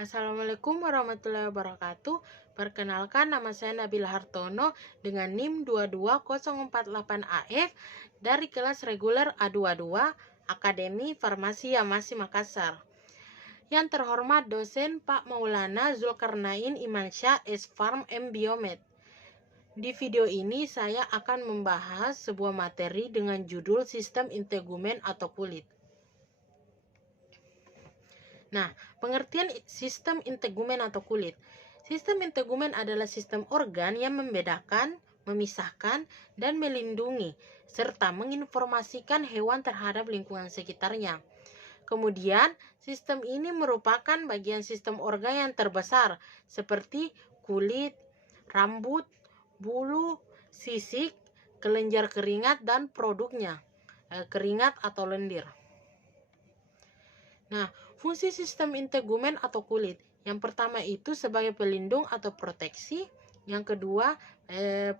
Assalamualaikum warahmatullahi wabarakatuh. Perkenalkan, nama saya Nabila Hartono dengan NIM 22048AF dari kelas reguler A22 Akademi Farmasi Yamasi Makassar. Yang terhormat dosen Pak Maulana Zulkarnain Imansyah S.Farm M Biomed. Di video ini saya akan membahas sebuah materi dengan judul sistem integumen atau kulit. Nah, pengertian sistem integumen atau kulit. Sistem integumen adalah sistem organ yang membedakan, memisahkan, dan melindungi, serta menginformasikan hewan terhadap lingkungan sekitarnya. Kemudian, sistem ini merupakan bagian sistem organ yang terbesar, seperti kulit, rambut, bulu, sisik, kelenjar keringat, dan produknya, keringat atau lendir. Nah, fungsi sistem integumen atau kulit. Yang pertama itu sebagai pelindung atau proteksi. Yang kedua,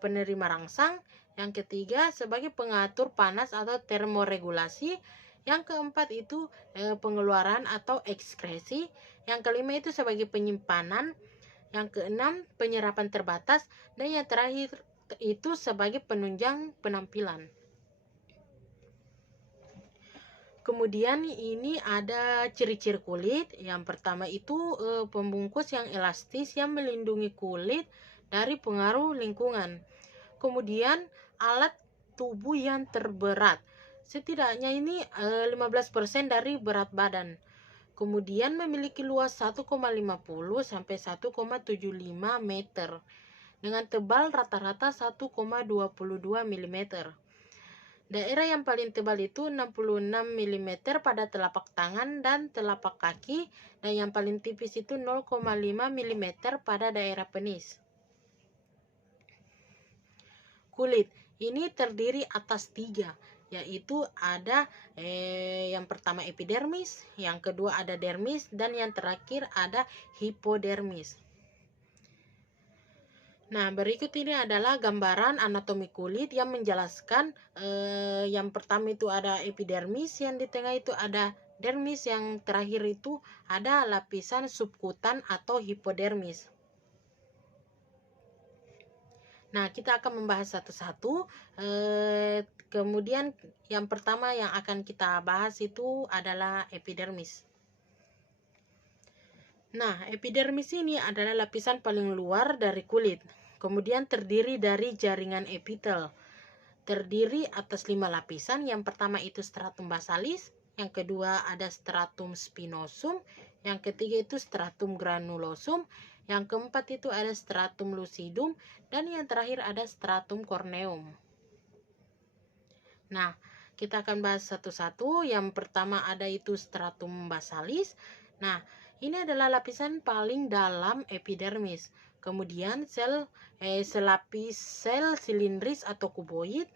penerima rangsang. Yang ketiga, sebagai pengatur panas atau termoregulasi. Yang keempat itu pengeluaran atau ekskresi. Yang kelima itu sebagai penyimpanan. Yang keenam, penyerapan terbatas. Dan yang terakhir itu sebagai penunjang penampilan. Kemudian ini ada ciri-ciri kulit. Yang pertama itu pembungkus yang elastis yang melindungi kulit dari pengaruh lingkungan. Kemudian alat tubuh yang terberat. Setidaknya ini 15% dari berat badan. Kemudian memiliki luas 1,50 sampai 1,75 meter dengan tebal rata-rata 1,22 mm. Daerah yang paling tebal itu 66 mm pada telapak tangan dan telapak kaki, dan yang paling tipis itu 0,5 mm pada daerah penis. Kulit ini terdiri atas 3, yaitu ada yang pertama epidermis, yang kedua ada dermis, dan yang terakhir ada hipodermis. Nah, berikut ini adalah gambaran anatomi kulit yang menjelaskan yang pertama itu ada epidermis, yang di tengah itu ada dermis, yang terakhir itu ada lapisan subkutan atau hipodermis. Nah, kita akan membahas satu-satu. Kemudian yang pertama yang akan kita bahas itu adalah epidermis. Nah, epidermis ini adalah lapisan paling luar dari kulit. Kemudian terdiri dari jaringan epitel. Terdiri atas 5 lapisan. Yang pertama itu stratum basalis, yang kedua ada stratum spinosum, yang ketiga itu stratum granulosum, yang keempat itu ada stratum lucidum, dan yang terakhir ada stratum corneum. Nah, kita akan bahas satu-satu. Yang pertama ada itu stratum basalis. Nah, ini adalah lapisan paling dalam epidermis. Kemudian selapis sel silindris atau kuboid,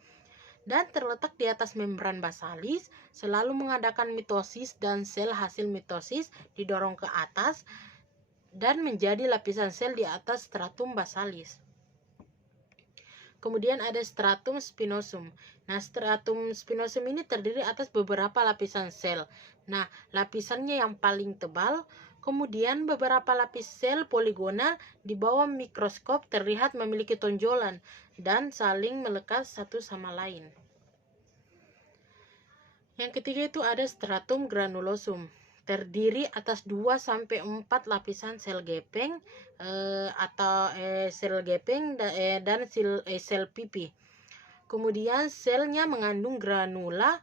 dan terletak di atas membran basalis, selalu mengadakan mitosis, dan sel hasil mitosis didorong ke atas dan menjadi lapisan sel di atas stratum basalis. Kemudian ada stratum spinosum. Nah, stratum spinosum ini terdiri atas beberapa lapisan sel. Nah, lapisannya yang paling tebal, kemudian beberapa lapis sel poligonal di bawah mikroskop terlihat memiliki tonjolan dan saling melekat satu sama lain. Yang ketiga itu ada stratum granulosum. Terdiri atas 2-4 lapisan sel gepeng sel gepeng dan sel pipi. Kemudian selnya mengandung granula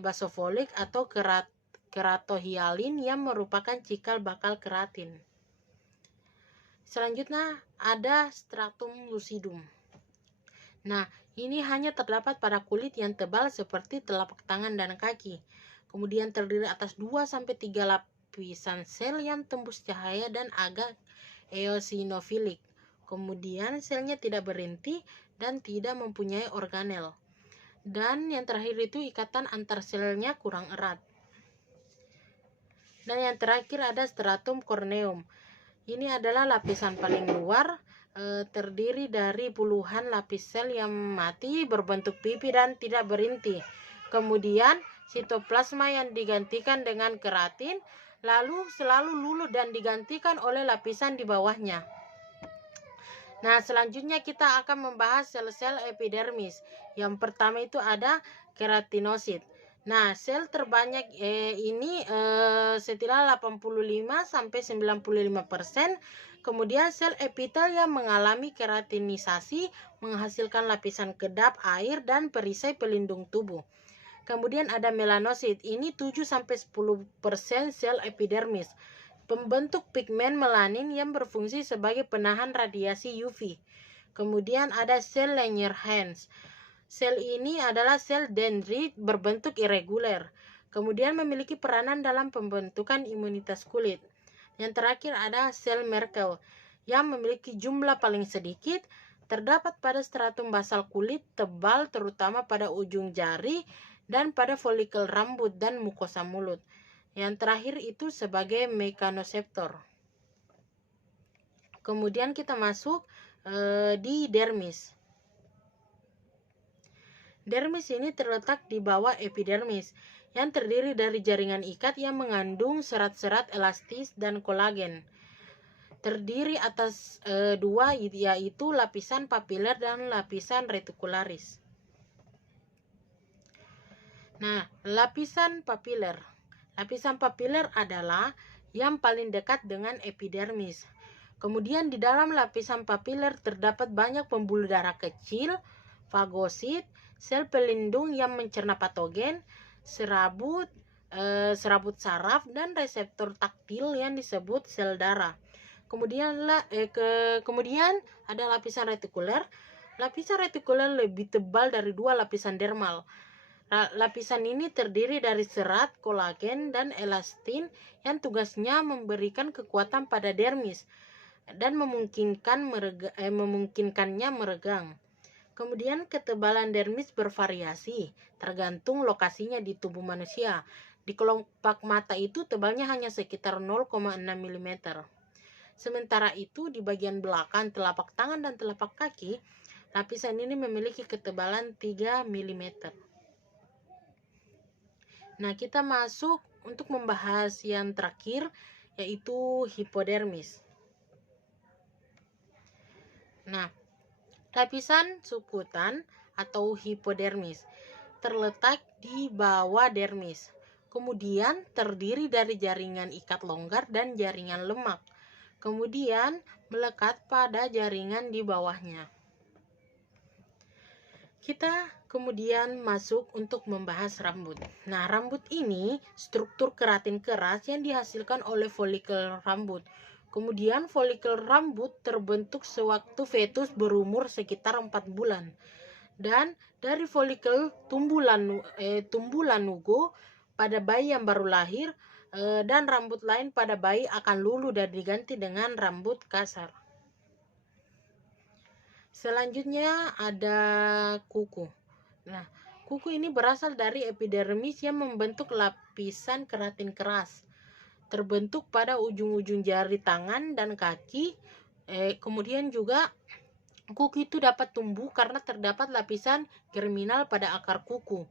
basofolik atau keratohialin yang merupakan cikal bakal keratin. Selanjutnya ada stratum lucidum. Nah, ini hanya terdapat pada kulit yang tebal seperti telapak tangan dan kaki. Kemudian terdiri atas 2-3 lapisan sel yang tembus cahaya dan agak eosinofilik. Kemudian selnya tidak berinti dan tidak mempunyai organel. Dan yang terakhir itu ikatan antar selnya kurang erat. Dan yang terakhir ada stratum corneum. Ini adalah lapisan paling luar, terdiri dari puluhan lapis sel yang mati berbentuk pipi dan tidak berinti. Kemudian sitoplasma yang digantikan dengan keratin, lalu selalu luluh dan digantikan oleh lapisan di bawahnya. Nah, selanjutnya kita akan membahas sel-sel epidermis. Yang pertama itu ada keratinosit. Nah, sel terbanyak ini setelah 85-95%. Kemudian sel epitel yang mengalami keratinisasi menghasilkan lapisan kedap, air, dan perisai pelindung tubuh. Kemudian ada melanosit. Ini 7-10% sel epidermis. Pembentuk pigmen melanin yang berfungsi sebagai penahan radiasi UV. Kemudian ada sel Langerhans. Sel ini adalah sel dendrit berbentuk irregular. Kemudian memiliki peranan dalam pembentukan imunitas kulit. Yang terakhir ada sel Merkel yang memiliki jumlah paling sedikit, terdapat pada stratum basal kulit tebal terutama pada ujung jari dan pada folikel rambut dan mukosa mulut. Yang terakhir itu sebagai mekanoseptor. Kemudian kita masuk di dermis. Dermis ini terletak di bawah epidermis yang terdiri dari jaringan ikat yang mengandung serat-serat elastis dan kolagen. Terdiri atas dua, yaitu lapisan papiler dan lapisan retikularis. Nah, lapisan papiler. Lapisan papiler adalah yang paling dekat dengan epidermis. Kemudian di dalam lapisan papiler terdapat banyak pembuluh darah kecil, fagosit, sel pelindung yang mencerna patogen, serabut saraf, dan reseptor taktil yang disebut sel darah. Kemudian ada lapisan retikuler. Lapisan retikuler lebih tebal dari dua lapisan dermal. Lapisan ini terdiri dari serat, kolagen, dan elastin yang tugasnya memberikan kekuatan pada dermis dan memungkinkannya meregang. Kemudian ketebalan dermis bervariasi tergantung lokasinya di tubuh manusia. Di kelopak mata itu tebalnya hanya sekitar 0,6 mm. Sementara itu di bagian belakang telapak tangan dan telapak kaki, lapisan ini memiliki ketebalan 3 mm. Nah, kita masuk untuk membahas yang terakhir, yaitu hipodermis. Nah, lapisan subkutan atau hipodermis terletak di bawah dermis. Kemudian terdiri dari jaringan ikat longgar dan jaringan lemak. Kemudian melekat pada jaringan di bawahnya. Kita kemudian masuk untuk membahas rambut. Nah, rambut ini struktur keratin keras yang dihasilkan oleh folikel rambut. Kemudian folikel rambut terbentuk sewaktu fetus berumur sekitar 4 bulan. Dan dari folikel tumbuh lanugo pada bayi yang baru lahir, dan rambut lain pada bayi akan luluh dan diganti dengan rambut kasar. Selanjutnya ada kuku. Nah, kuku ini berasal dari epidermis yang membentuk lapisan keratin keras. Terbentuk pada ujung-ujung jari tangan dan kaki. Kemudian juga kuku itu dapat tumbuh karena terdapat lapisan germinal pada akar kuku.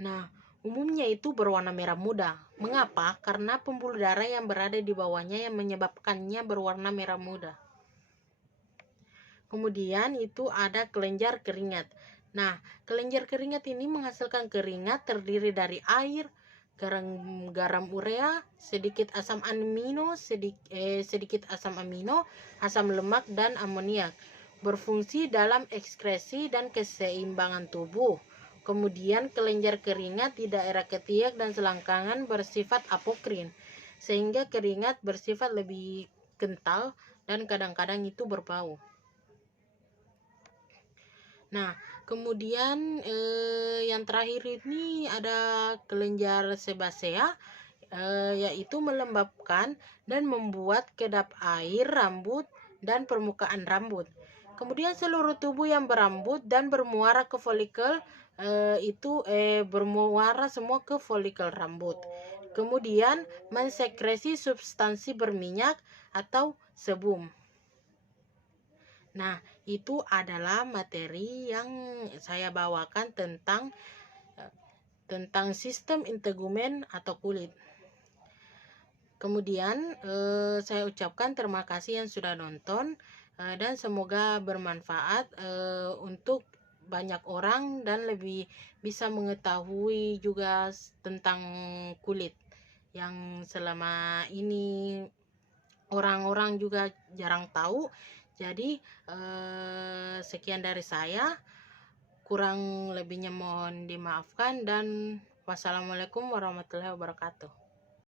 Nah, umumnya itu berwarna merah muda. Mengapa? Karena pembuluh darah yang berada di bawahnya yang menyebabkannya berwarna merah muda. Kemudian itu ada kelenjar keringat. Nah, kelenjar keringat ini menghasilkan keringat terdiri dari air, garam urea, sedikit asam amino, asam lemak, dan amoniak. Berfungsi dalam ekskresi dan keseimbangan tubuh. Kemudian kelenjar keringat di daerah ketiak dan selangkangan bersifat apokrin, sehingga keringat bersifat lebih kental dan kadang-kadang itu berbau. Nah, kemudian yang terakhir ini ada kelenjar sebasea, yaitu melembabkan dan membuat kedap air rambut dan permukaan rambut. Kemudian seluruh tubuh yang berambut dan bermuara ke folikel bermuara semua ke folikel rambut. Kemudian mensekresi substansi berminyak atau sebum. Nah, itu adalah materi yang saya bawakan tentang sistem integumen atau kulit. Kemudian saya ucapkan terima kasih yang sudah nonton, dan semoga bermanfaat untuk banyak orang dan lebih bisa mengetahui juga tentang kulit yang selama ini orang-orang juga jarang tahu. Jadi sekian dari saya, kurang lebihnya mohon dimaafkan, dan wassalamualaikum warahmatullahi wabarakatuh.